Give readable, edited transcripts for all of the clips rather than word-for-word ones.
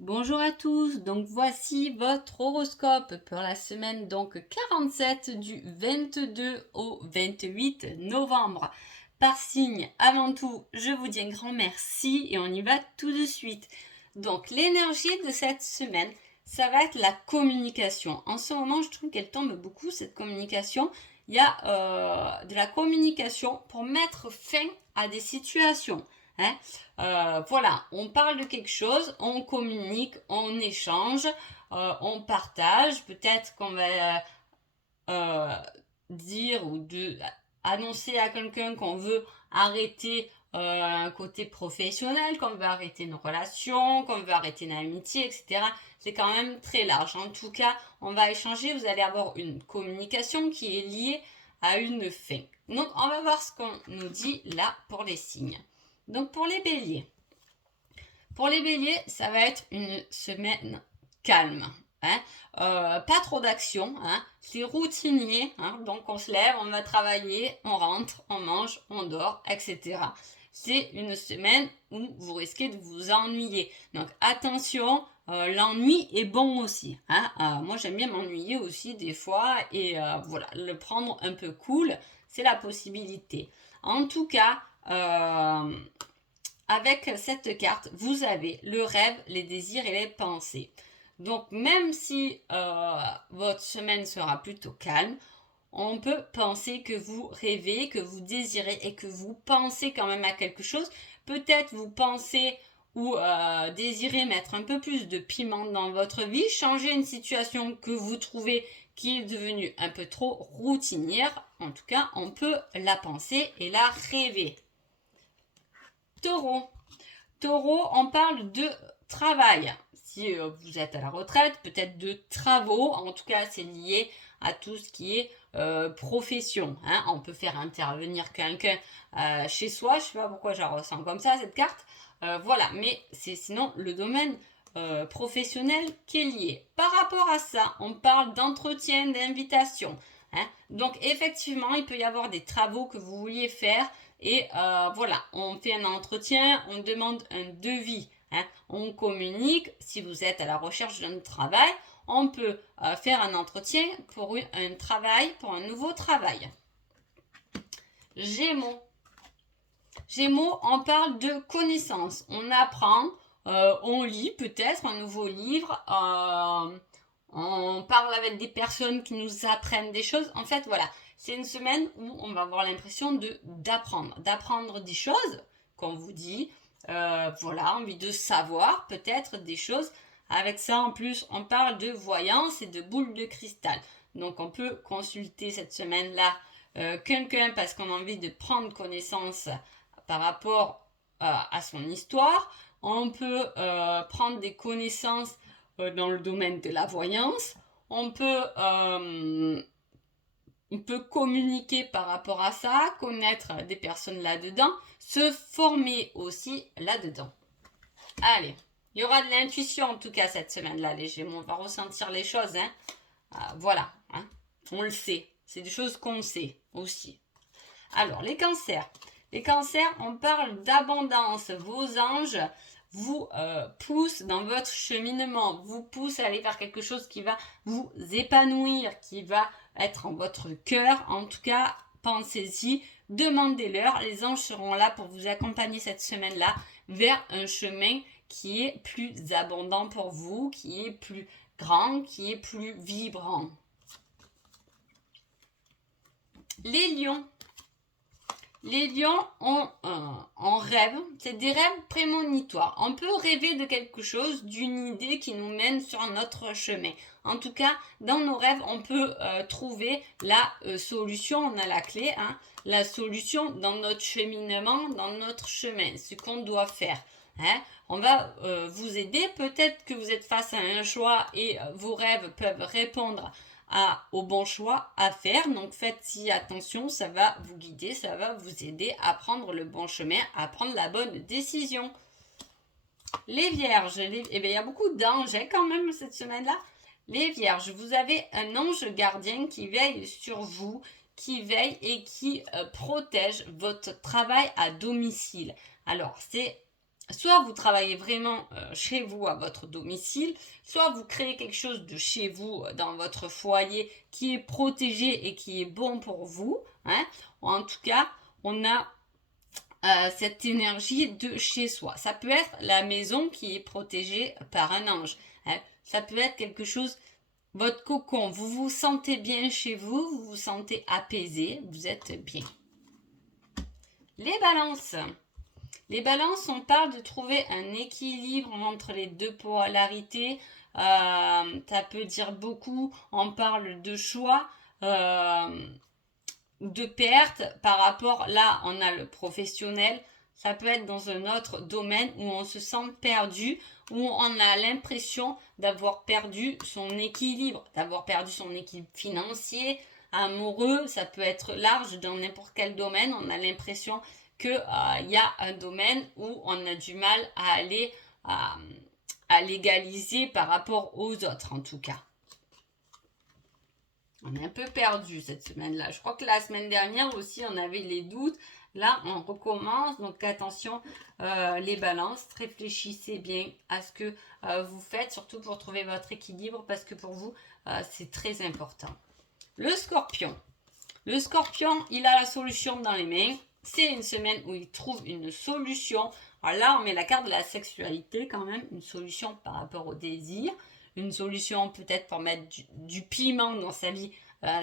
Bonjour à tous, donc voici votre horoscope pour la semaine 47 du 22 au 28 novembre. Par signe, avant tout, je vous dis un grand merci et on y va tout de suite. Donc l'énergie de cette semaine, ça va être la communication. En ce moment, je trouve qu'elle tombe beaucoup, cette communication. Il y a de la communication pour mettre fin à des situations. Hein. Voilà, on parle de quelque chose, on communique, on échange, on partage. Peut-être qu'on va euh, dire ou annoncer à quelqu'un qu'on veut arrêter un côté professionnel, qu'on veut arrêter une relation, qu'on veut arrêter une amitié, etc. C'est quand même très large. En tout cas, on va échanger, vous allez avoir une communication qui est liée à une fin. Donc, on va voir ce qu'on nous dit là pour les signes. Donc, pour les béliers. Pour les béliers, ça va être une semaine calme. Hein. Pas trop d'action, hein. C'est routinier, hein. Donc on se lève, on va travailler, on rentre, on mange, on dort, etc. C'est une semaine où vous risquez de vous ennuyer. Donc attention, l'ennui est bon aussi. Hein. Moi j'aime bien m'ennuyer aussi des fois et voilà, le prendre un peu cool, c'est la possibilité. En tout cas, avec cette carte, vous avez le rêve, les désirs et les pensées. Donc même si votre semaine sera plutôt calme, on peut penser que vous rêvez, que vous désirez et que vous pensez quand même à quelque chose. Peut-être vous pensez ou désirez mettre un peu plus de piment dans votre vie, changer une situation que vous trouvez qui est devenue un peu trop routinière. En tout cas, on peut la penser et la rêver. Taureau. Taureau, on parle de travail. Si vous êtes à la retraite, peut-être de travaux. En tout cas, c'est lié à tout ce qui est profession. Hein. On peut faire intervenir quelqu'un chez soi. Je ne sais pas pourquoi je la ressens comme ça, cette carte. Voilà, mais c'est sinon le domaine professionnel qui est lié. Par rapport à ça, on parle d'entretien, d'invitation. Hein. Donc effectivement, il peut y avoir des travaux que vous vouliez faire et voilà, on fait un entretien, on demande un devis, hein. On communique. Si vous êtes à la recherche d'un travail, on peut faire un entretien pour un travail, pour un nouveau travail. Gémeaux. Gémeaux, on parle de connaissances. On apprend, on lit peut-être un nouveau livre, on parle avec des personnes qui nous apprennent des choses. En fait, voilà, c'est une semaine où on va avoir l'impression d'apprendre des choses qu'on vous dit. Voilà, envie de savoir peut-être des choses. Avec ça, en plus, on parle de voyance et de boules de cristal. Donc, on peut consulter cette semaine-là quelqu'un parce qu'on a envie de prendre connaissance par rapport à son histoire. On peut prendre des connaissances dans le domaine de la voyance. On peut, euh, on peut communiquer par rapport à ça, connaître des personnes là-dedans, se former aussi là-dedans. Allez, il y aura de l'intuition en tout cas cette semaine-là, les Gémeaux. On va ressentir les choses. Hein. Voilà, hein. On le sait. C'est des choses qu'on sait aussi. Alors, les cancers. Les cancers, on parle d'abondance. Vos anges vous poussent dans votre cheminement, vous poussent à aller vers quelque chose qui va vous épanouir, qui va être en votre cœur. En tout cas, pensez-y, demandez-leur. Les anges seront là pour vous accompagner cette semaine-là vers un chemin qui est plus abondant pour vous, qui est plus grand, qui est plus vibrant. Les lions. Les lions on rêve, c'est des rêves prémonitoires. On peut rêver de quelque chose, d'une idée qui nous mène sur notre chemin. En tout cas, dans nos rêves, on peut trouver la solution, on a la clé, hein, la solution dans notre cheminement, dans notre chemin, ce qu'on doit faire. Hein. On va vous aider, peut-être que vous êtes face à un choix et vos rêves peuvent répondre au bon choix à faire. Donc faites-y attention, ça va vous guider, ça va vous aider à prendre le bon chemin, à prendre la bonne décision. Les vierges, il y a beaucoup d'anges quand même cette semaine-là. Les vierges, vous avez un ange gardien qui veille sur vous, qui veille et qui protège votre travail à domicile. Alors, c'est soit vous travaillez vraiment chez vous, à votre domicile, soit vous créez quelque chose de chez vous, dans votre foyer, qui est protégé et qui est bon pour vous. Hein. En tout cas, on a cette énergie de chez soi. Ça peut être la maison qui est protégée par un ange. Hein. Ça peut être quelque chose, votre cocon, vous vous sentez bien chez vous, vous vous sentez apaisé, vous êtes bien. Les balances. Les balances, on parle de trouver un équilibre entre les deux polarités. Ça peut dire beaucoup. On parle de choix, de perte par rapport. Là, on a le professionnel. Ça peut être dans un autre domaine où on se sent perdu, où on a l'impression d'avoir perdu son équilibre, d'avoir perdu son équilibre financier, amoureux. Ça peut être large dans n'importe quel domaine. On a l'impression qu'il y a un domaine où on a du mal à aller à l'égaliser par rapport aux autres, en tout cas. On est un peu perdu cette semaine-là. Je crois que la semaine dernière aussi, on avait les doutes. Là, on recommence. Donc, attention, les balances. Réfléchissez bien à ce que vous faites, surtout pour trouver votre équilibre, parce que pour vous, c'est très important. Le scorpion. Le scorpion, il a la solution dans les mains. C'est une semaine où il trouve une solution. Alors là, on met la carte de la sexualité quand même. Une solution par rapport au désir. Une solution peut-être pour mettre du piment dans sa vie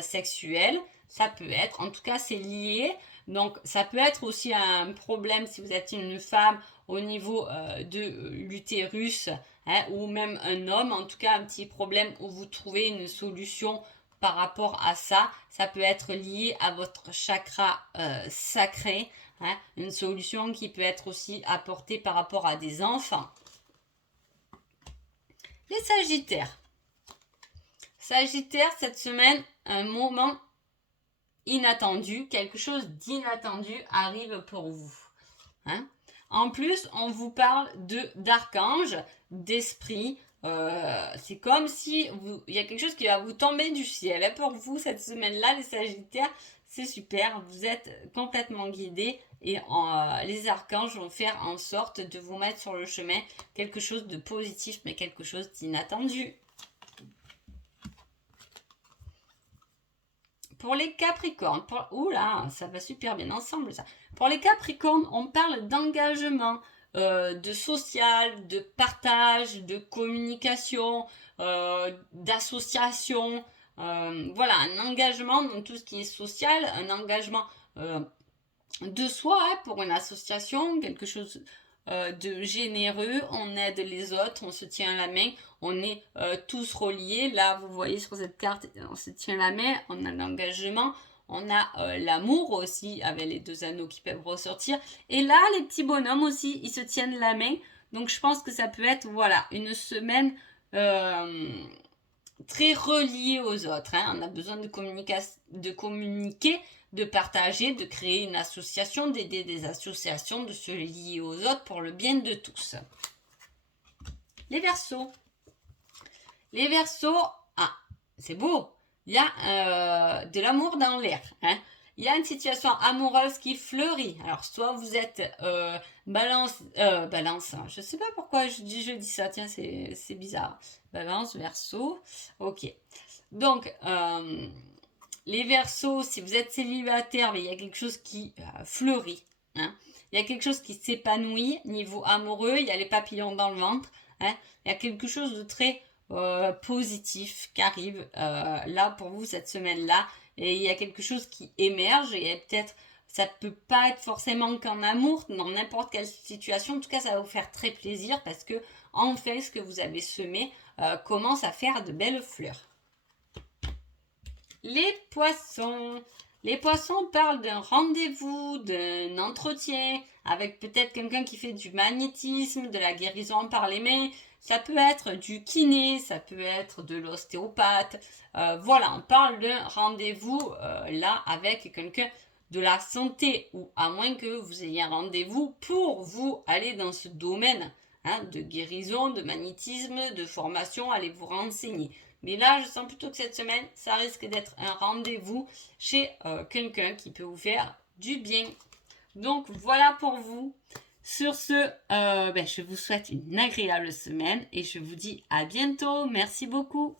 sexuelle. Ça peut être. En tout cas, c'est lié. Donc, ça peut être aussi un problème si vous êtes une femme au niveau de l'utérus, hein, ou même un homme. En tout cas, un petit problème où vous trouvez une solution par rapport à ça. Ça peut être lié à votre chakra sacré. Hein, une solution qui peut être aussi apportée par rapport à des enfants. Les Sagittaires. Sagittaire, cette semaine, un moment inattendu, quelque chose d'inattendu arrive pour vous. Hein? En plus, on vous parle d'archanges, d'esprits. C'est comme si il y a quelque chose qui va vous tomber du ciel. Et pour vous, cette semaine-là, les Sagittaires, c'est super. Vous êtes complètement guidés et les archanges vont faire en sorte de vous mettre sur le chemin quelque chose de positif, mais quelque chose d'inattendu. Pour les Capricornes, oula, ça va super bien ensemble ça. Pour les Capricornes, on parle d'engagement, de social, de partage, de communication, d'association. Voilà, un engagement dans tout ce qui est social, un engagement de soi hein, pour une association, quelque chose de généreux, on aide les autres, on se tient la main, on est tous reliés. Là, vous voyez sur cette carte, on se tient la main, on a l'engagement, on a l'amour aussi, avec les deux anneaux qui peuvent ressortir. Et là, les petits bonhommes aussi, ils se tiennent la main. Donc, je pense que ça peut être, voilà, une semaine très reliée aux autres. Hein. On a besoin de communiquer, de partager, de créer une association, d'aider des associations, de se lier aux autres pour le bien de tous. Les Verseaux. Les Verseaux, c'est beau. Il y a de l'amour dans l'air. Hein. Il y a une situation amoureuse qui fleurit. Alors, soit vous êtes balance, je sais pas pourquoi je dis ça, tiens, c'est bizarre. Balance, Verseau, ok. Donc, les Verseaux, si vous êtes célibataire, mais il y a quelque chose qui fleurit. Hein. Il y a quelque chose qui s'épanouit niveau amoureux. Il y a les papillons dans le ventre. Hein. Il y a quelque chose de très positif qui arrive là pour vous cette semaine-là. Et il y a quelque chose qui émerge. Et peut-être, ça peut pas être forcément qu'en amour, dans n'importe quelle situation. En tout cas, ça va vous faire très plaisir parce que enfin, ce que vous avez semé commence à faire de belles fleurs. Les Poissons. Les Poissons parlent d'un rendez-vous, d'un entretien avec peut-être quelqu'un qui fait du magnétisme, de la guérison par les mains. Ça peut être du kiné, ça peut être de l'ostéopathe. Voilà, on parle d'un rendez-vous là avec quelqu'un de la santé ou à moins que vous ayez un rendez-vous pour vous aller dans ce domaine hein, de guérison, de magnétisme, de formation, allez vous renseigner. Mais là, je sens plutôt que cette semaine, ça risque d'être un rendez-vous chez quelqu'un qui peut vous faire du bien. Donc, voilà pour vous. Sur ce, je vous souhaite une agréable semaine et je vous dis à bientôt. Merci beaucoup.